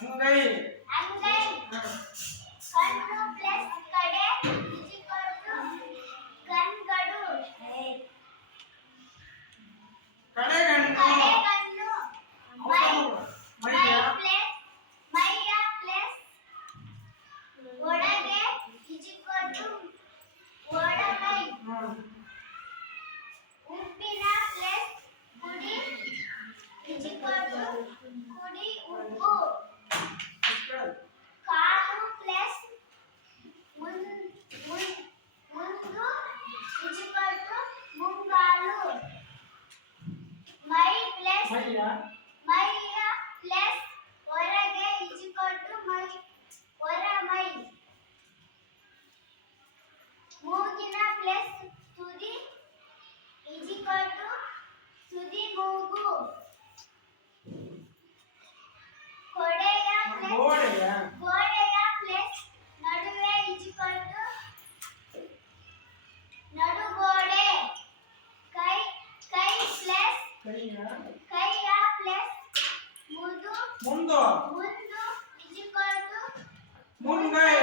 Sungai ಮೈಯ? ಮೈಯ plus ಹೊರಗೆ ಇಜುಕೊಂಡು ಮೈ ಹೊರ ಮೈ. ಮೂಗಿನ ಪ್ಲಸ್ ತುದಿ ಇಜಿಕೊಂಡು ತುದಿ ಮೂಗು. ಕೊಡೆಯ ಪ್ಲಸ್ ಕೈಯ ಕೈಯ ಪ್ಲಸ್ ಮುಂದು ಮುಂದು ಮುಂದು ಇಜಿಕಲ್ ಟು ಮುಂಗೈ